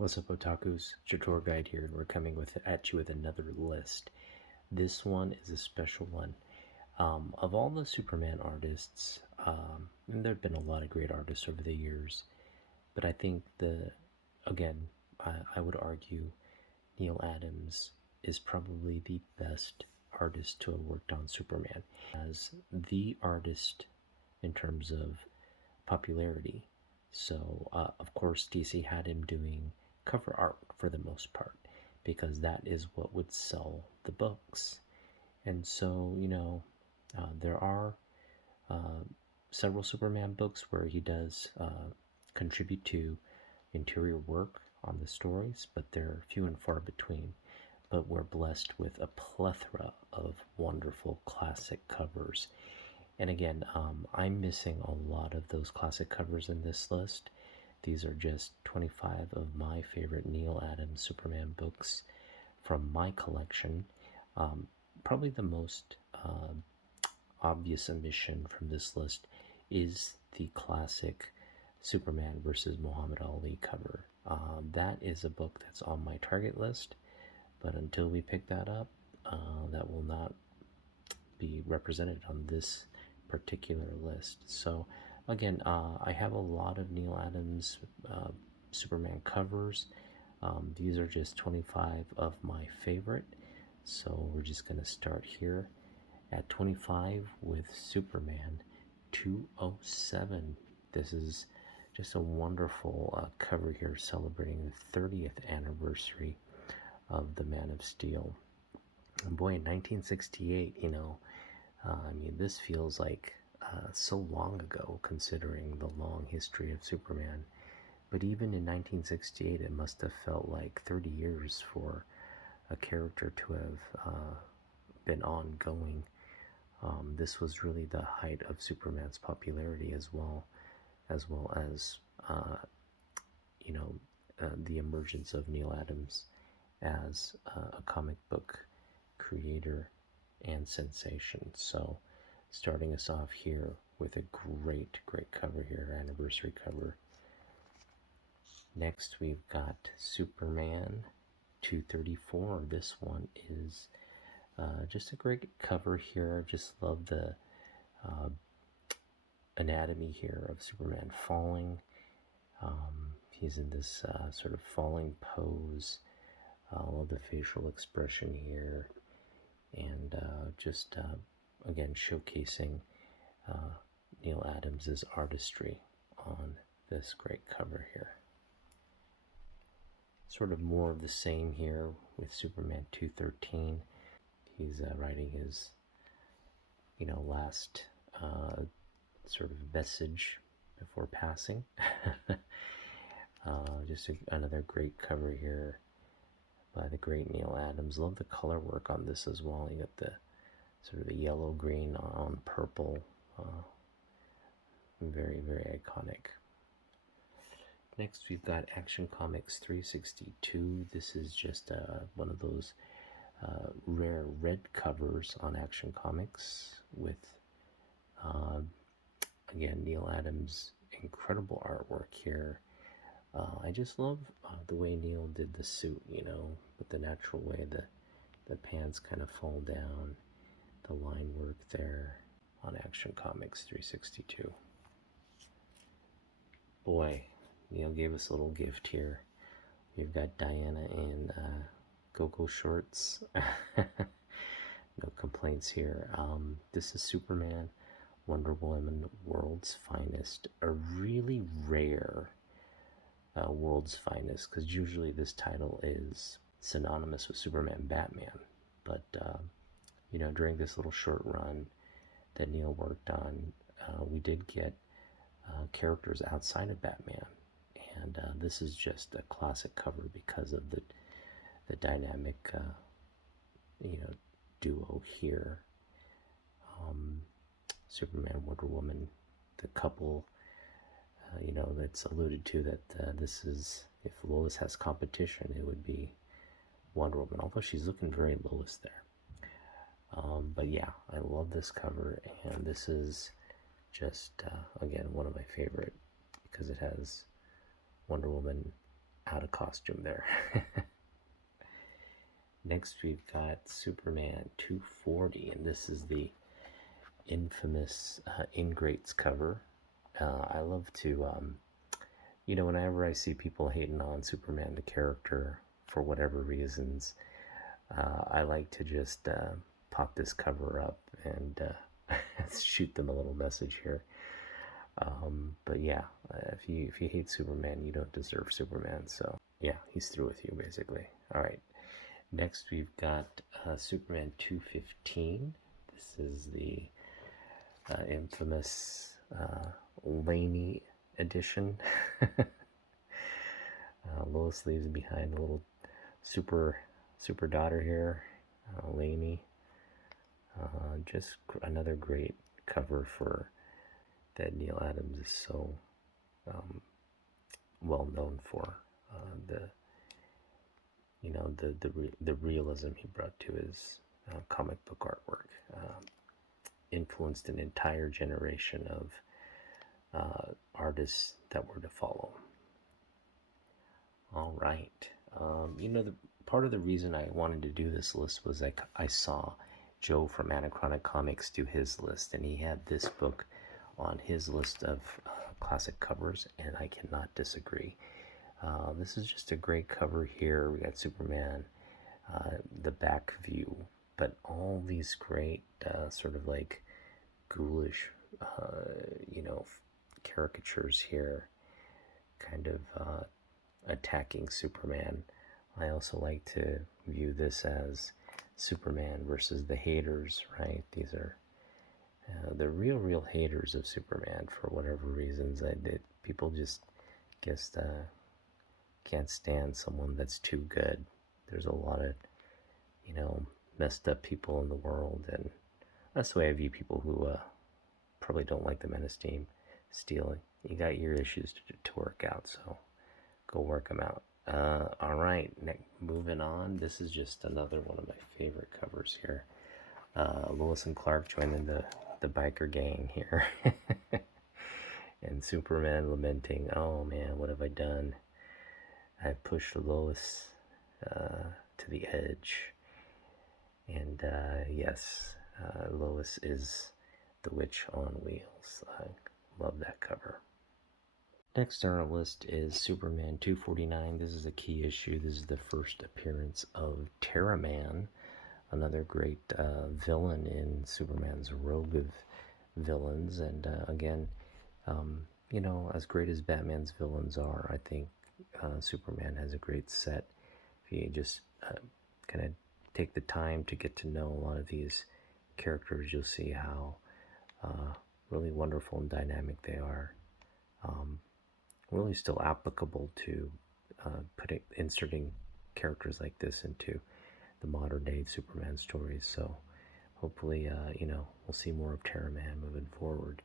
What's up, Otakus? It's your tour guide here, and we're coming at you with another list. This one is a special one. Of all the Superman artists, and there have been a lot of great artists over the years, but I think again, I would argue Neal Adams is probably the best artist to have worked on Superman as the artist in terms of popularity. So, of course, DC had him doing cover art for the most part because that is what would sell the books. And so, there are uh, several Superman books where he does contribute to interior work on the stories, but they're few and far between. But we're blessed with a plethora of wonderful classic covers. And again, I'm missing a lot of those classic covers in this list. These are just 25 of my favorite Neal Adams Superman books from my collection. Probably the most obvious omission from this list is the classic Superman versus Muhammad Ali cover. That is a book that's on my target list, but until we pick that up, that will not be represented on this particular list. So, again, I have a lot of Neal Adams Superman covers. These are just 25 of my favorite. So, we're just going to start here at 25 with Superman 207. This is just a wonderful cover here celebrating the 30th anniversary of the Man of Steel. And boy, in 1968, this feels like so long ago considering the long history of Superman. But even in 1968, it must have felt like 30 years for a character to have been ongoing. This was really the height of Superman's popularity as well as the emergence of Neal Adams as a comic book creator and sensation. So, starting us off here with a great cover here, anniversary cover. Next, we've got Superman 234. This one is just a great cover here. Just love the anatomy here of Superman falling. He's in this sort of falling pose. I love the facial expression here, and again showcasing Neal Adams' artistry on this great cover here. Sort of more of the same here with Superman 213. He's writing his, last sort of message before passing. Just another great cover here by the great Neal Adams. Love the color work on this as well. You got the sort of the yellow green on purple. Very iconic. Next, we've got Action Comics 362. This is just one of those rare red covers on Action Comics with, again, Neal Adams' incredible artwork here. I just love the way Neal did the suit, with the natural way the pants kind of fall down, the line work there on Action Comics 362. Boy, Neal gave us a little gift here. We've got Diana in go-go shorts. No complaints here. This is Superman, Wonder Woman, World's Finest. A really rare World's Finest, because usually this title is synonymous with Superman, Batman. But, during this little short run that Neal worked on, we did get characters outside of Batman. And this is just a classic cover because of the dynamic, duo here. Superman, Wonder Woman, the couple, that's alluded to that this is, if Lois has competition, it would be Wonder Woman, although she's looking very Lois there. But yeah, I love this cover, and this is just, again, one of my favorite because it has Wonder Woman out of costume there. Next, we've got Superman 240, and this is the infamous Ingrates cover. I love to, whenever I see people hating on Superman, the character, for whatever reasons, I like to just pop this cover up and shoot them a little message here. But yeah, if you hate Superman, you don't deserve Superman. So yeah, he's through with you basically. All right. Next, we've got Superman 215. This is the infamous Laney edition. Lois leaves behind a little super daughter here, Laney. Just another great cover for that Neal Adams is so well known for. The realism he brought to his comic book artwork influenced an entire generation of artists that were to follow. All right. The part of the reason I wanted to do this list was I saw Joe from Anachronic Comics do his list, and he had this book on his list of classic covers, and I cannot disagree. This is just a great cover here. We got Superman, the back view, but all these great sort of like ghoulish, caricatures here, kind of attacking Superman. I also like to view this as Superman versus the haters, right? These are the real haters of Superman for whatever reasons. People just guess can't stand someone that's too good. There's a lot of messed up people in the world, and that's the way I view people who probably don't like the Men of Steel. You got your issues to work out, so go work them out. All right, moving on. This is just another one of my favorite covers here. Lois and Clark joining the biker gang here. And Superman lamenting, oh man, what have I done? I pushed Lois to the edge. And yes, Lois is the witch on wheels. I love that cover. Next on our list is Superman 249. This is a key issue. This is the first appearance of Terraman, another great villain in Superman's rogue of villains. And again, as great as Batman's villains are, I think Superman has a great set. If you just kind of take the time to get to know a lot of these characters, you'll see how really wonderful and dynamic they are. Really still applicable to inserting characters like this into the modern day Superman stories. So hopefully, we'll see more of Terraman moving forward.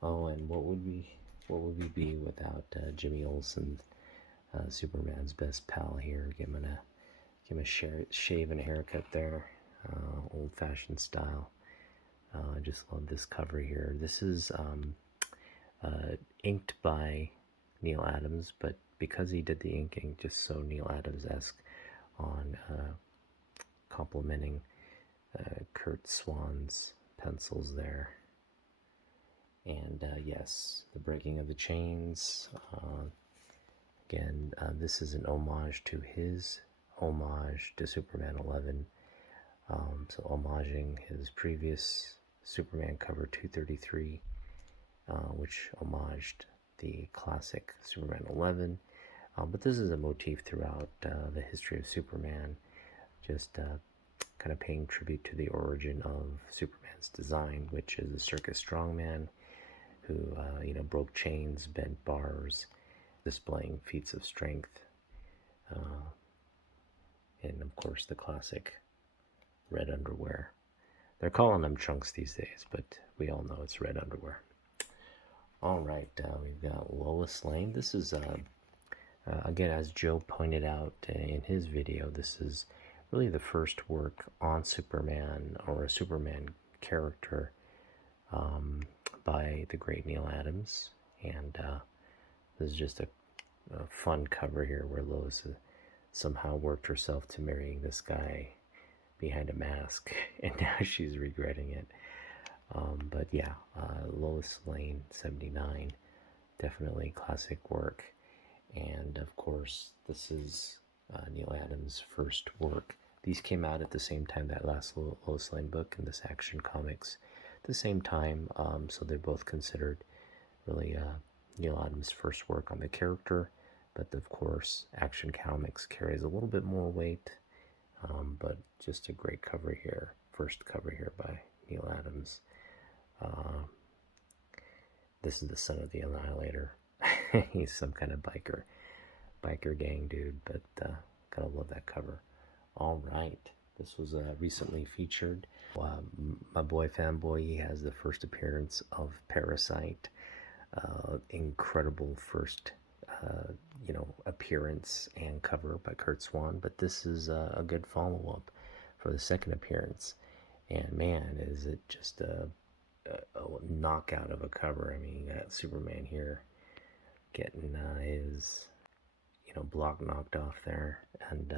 Oh, and what would we be without Jimmy Olsen, Superman's best pal here? Give him a shave and a haircut there, old-fashioned style. I just love this cover here. This is inked by Neal Adams, but because he did the inking just so Neal Adams-esque on complimenting Kurt Swan's pencils there. And yes, the breaking of the chains. Again, this is an homage to his homage to Superman 11. So homaging his previous Superman cover 233, which homaged the classic Superman 11. But this is a motif throughout the history of Superman, just kind of paying tribute to the origin of Superman's design, which is a circus strongman who broke chains, bent bars, displaying feats of strength, and of course the classic red underwear. They're calling them trunks these days, but we all know it's red underwear. All right, we've got Lois Lane. This is, again, as Joe pointed out in his video, this is really the first work on Superman or a Superman character by the great Neal Adams. And this is just a a fun cover here where Lois somehow worked herself to marrying this guy behind a mask, and now she's regretting it. But yeah, Lois Lane 79, definitely classic work. And of course, this is Neal Adams' first work. These came out at the same time, that last Lois Lane book and this Action Comics, at the same time. So they're both considered really Neal Adams' first work on the character. But of course, Action Comics carries a little bit more weight. But just a great cover here. First cover here by Neal Adams. This is the son of the Annihilator. He's some kind of biker gang dude, but gotta love that cover. All right, this was recently featured. My boy Fanboy, he has the first appearance of Parasite. Incredible first, appearance and cover by Kurt Swan. But this is a good follow-up for the second appearance. And man, is it just a knockout of a cover. I mean, you got Superman here getting his block knocked off there, and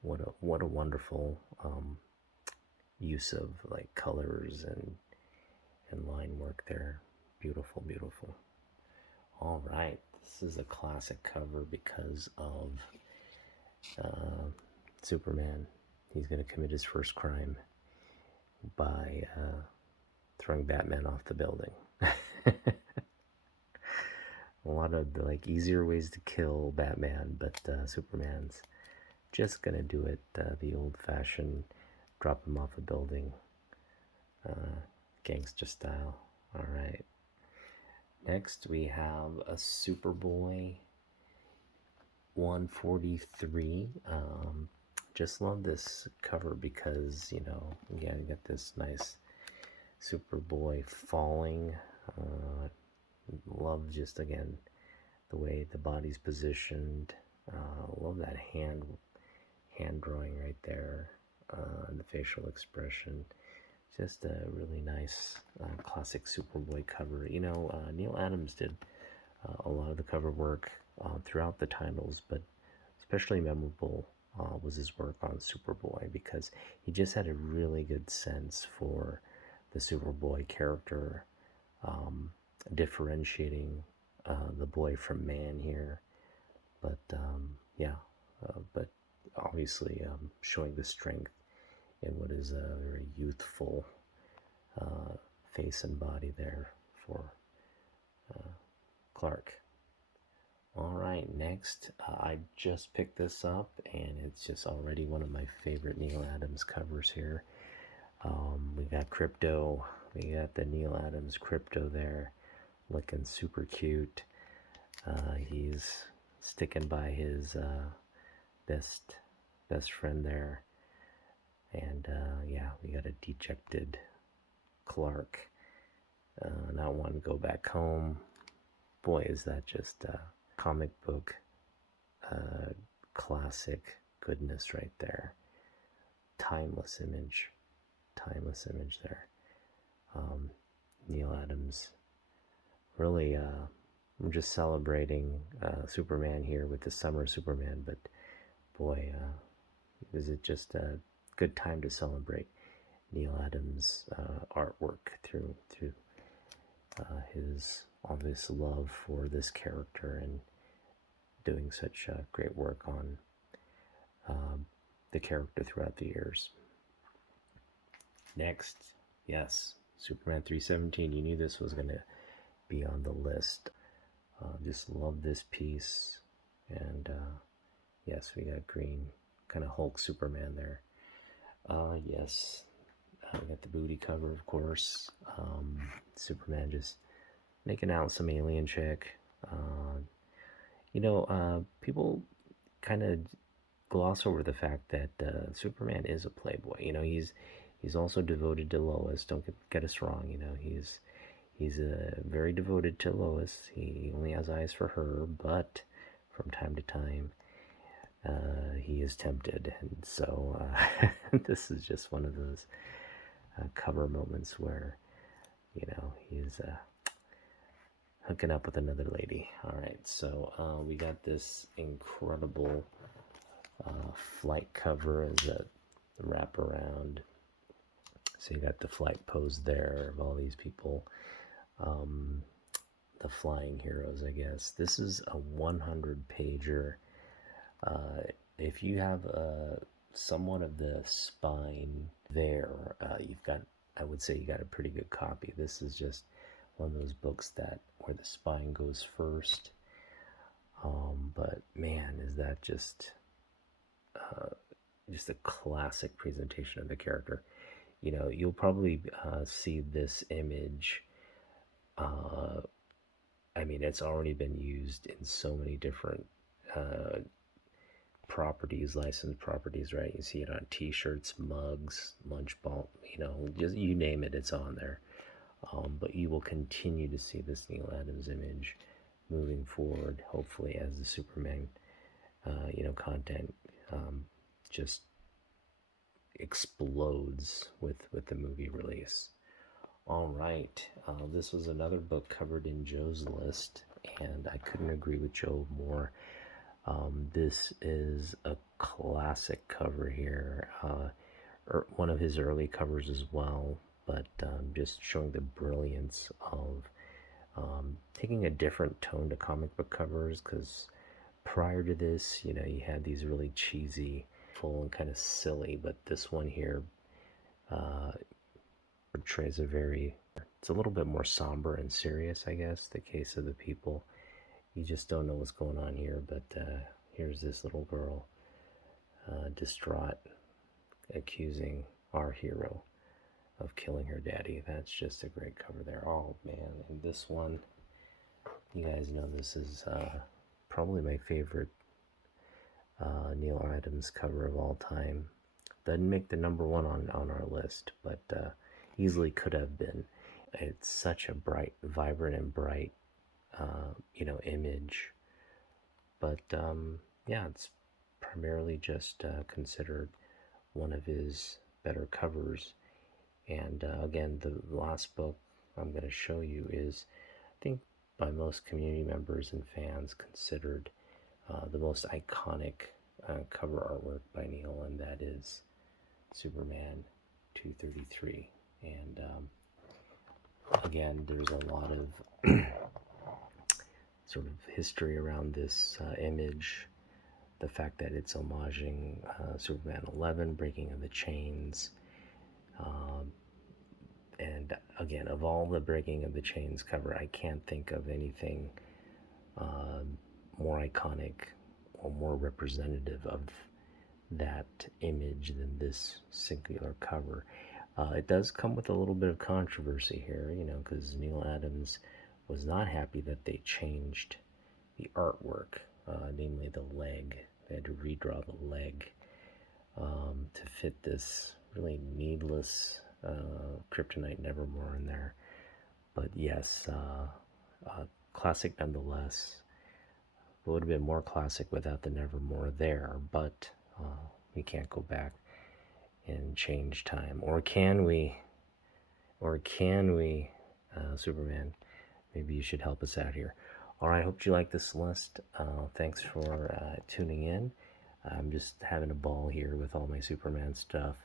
what a wonderful use of like colors and line work there. Beautiful, beautiful. All right, this is a classic cover because of Superman. He's going to commit his first crime by throwing Batman off the building. A lot of like easier ways to kill Batman, but Superman's just gonna do it the old-fashioned, drop him off a building, gangster style. All right. Next we have a Superboy 143. Just love this cover because again, you got this nice Superboy falling. Love just again the way the body's positioned. Love that hand drawing right there, the facial expression. Just a really nice classic Superboy cover. Neal Adams did a lot of the cover work throughout the titles, but especially memorable was his work on Superboy because he just had a really good sense for the Superboy character, differentiating the boy from man here, but but obviously showing the strength in what is a very youthful face and body there for Clark. All right, next, I just picked this up, and it's just already one of my favorite Neal Adams covers here. We got Crypto. We got the Neal Adams Crypto there, looking super cute. He's sticking by his best friend there, and we got a dejected Clark, not wanting to go back home. Boy, is that just comic book classic goodness right there. Timeless image there. Neal Adams really I'm just celebrating Superman here with the summer Superman, but boy, is it just a good time to celebrate Neal Adams' artwork through his obvious love for this character and doing such great work on the character throughout the years. Next, yes, Superman 317. You knew this was going to be on the list. Just love this piece. And yes, we got green, kind of Hulk Superman there. Yes, we got the booty cover, of course. Superman just making out some alien chick. People kind of gloss over the fact that Superman is a playboy. He's also devoted to Lois. Don't get us wrong. He's very devoted to Lois. He only has eyes for her, but from time to time, he is tempted. And so this is just one of those cover moments where, he's hooking up with another lady. All right, so we got this incredible flight cover as a wraparound. So you got the flight pose there of all these people, um, the flying heroes, I guess. This is a 100 pager. If you have somewhat of the spine there, you've got, I would say you got a pretty good copy. This is just one of those books that where the spine goes first. But man, is that just a classic presentation of the character. You know, you'll probably see this image. Uh, I mean, it's already been used in so many different uh, properties, licensed properties, right? You see it on T-shirts, mugs, lunch ball, you know, just you name it, it's on there. But you will continue to see this Neal Adams image moving forward, hopefully, as the Superman, content just explodes with the movie release. All right, this was another book covered in Joe's list, and I couldn't agree with Joe more. This is a classic cover here, one of his early covers as well, but just showing the brilliance of taking a different tone to comic book covers, because prior to this, you know, you had these really cheesy, full and kind of silly, but this one here uh, portrays it's a little bit more somber and serious, I guess, the case of the people. You just don't know what's going on here, but here's this little girl, distraught, accusing our hero of killing her daddy. That's just a great cover there. Oh man, and this one, you guys know this is probably my favorite Neal Adams cover of all time. Doesn't make the number one on our list, but easily could have been. It's such a bright, vibrant, and bright, image. But yeah, it's primarily just considered one of his better covers. And again, the last book I'm going to show you is, I think, by most community members and fans, considered the most iconic cover artwork by Neal, and that is Superman 233. And again, there's a lot of sort of history around this image. The fact that it's homaging Superman 11, Breaking of the Chains. And again, of all the Breaking of the Chains cover, I can't think of anything more iconic or more representative of that image than this singular cover. It does come with a little bit of controversy here, you know, because Neal Adams was not happy that they changed the artwork, namely the leg. They had to redraw the leg to fit this really needless Kryptonite Nevermore in there. But yes, classic nonetheless. It would have been more classic without the Nevermore there, but we can't go back and change time. Or can we? Or can we, Superman? Maybe you should help us out here. All right, hope you like this list. Thanks for tuning in. I'm just having a ball here with all my Superman stuff.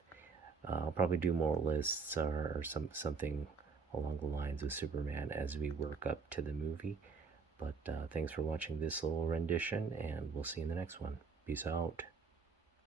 I'll probably do more lists or something along the lines of Superman as we work up to the movie. But thanks for watching this little rendition, and we'll see you in the next one. Peace out.